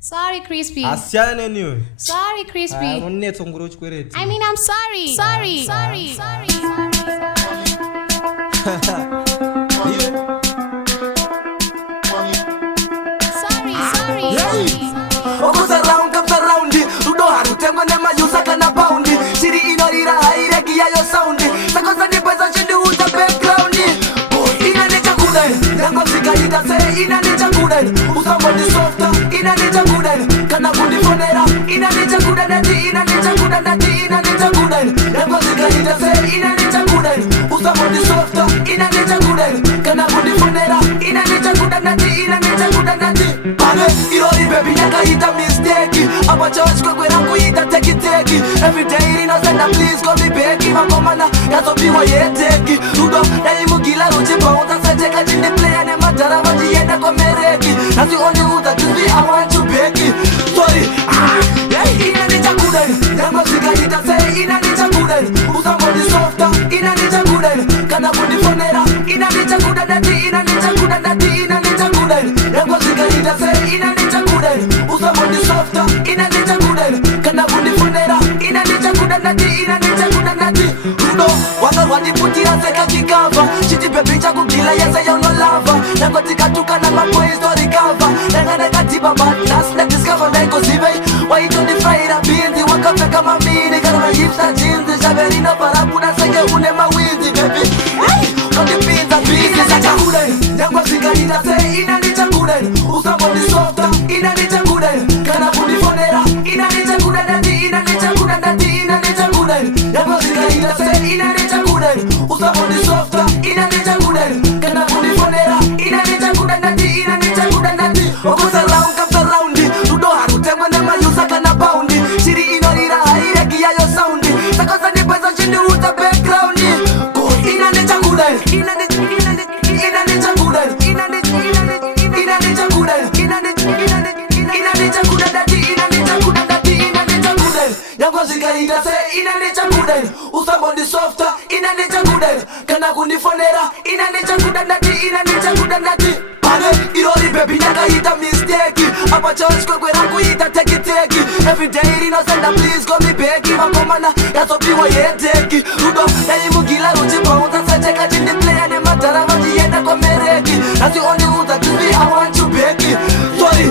Sorry, Crispy. Sorry, Crispy. I mean, I'm sorry. Sorry. Sorry. Goes around, comes around. You know how to tell when them use a can of pound. City in a high reggae, your sound. Seconds and the person do the background. In a nature good, young of the guy that say in a nature good. Who's somebody softer in a nature good. Can I put the phone in a nature good and in a nature good and in a nature good. Young of the guy that say in a nature good. Who's somebody softer in a nature good. Can I put the phone in a nature good and in a nature good and baby, it's a mistake. I'm a church quick when I'm going to take it. Every day, you know, send a please call me back. I'm a man, that's what people take. You know, that you mugila, you bounce and say, take a chin, play and a matter of what you end up on Mereki. That's the only one that you I want to bake it. Sorry, in a nature good. Young Mexican, it's a say, in a nature good. Who's somebody softer, in a nature good. Can I put the phone in a nature good and in a nature good and in a nature good. Young Mexican, it's a say, in a nature good. Who's somebody softer, in a nature good. Can I put the phone in a nature good and in a nature good and you know, what you put here as a kaki cover. Chiti baby chaku kila yesa ya no lava. Nango tika tuka na maboy story cover. Nanga nanga tiba but last let discover na iko zibe. Why you don't fry the beans? Waka feka mamini kana na hipster jeans. Shaberi na parabu na senge une mawinzi baby. Hey, on the beans and beans is a chakule. Yango sigarita say in a nature good. Who's somebody softer, in a nature good. Can I put the phone in a nature good and in a nature good and in a nature good. Yango sigarita say in a nature good. Who's somebody softer, in a nature good. Can I put the phone in a nature good and in a nature good and goes around, comes around. You know how to tell when them use a can of pound. City in a high reggae, your sound. Seconds and the person she do the background. Go in a nature good. In a nature good. In a nature good. In a nature good. In a nature good and in a nature good and in a nature good. Young Mexican, it's say in a nature good. Who's somebody softer in a nature good. Can I go in a nature good and in a nature good and Irori baby, naga it's a mistake. I'm a church quick when I'm going to take it. Every day, you know, send a please call me back. I'm a man, that's what people take. You know, that you mugila, you bounce and say, take a chin, play and a matter of what you end up on Mereki. That's the only one that you be, I want to bake it. Sorry,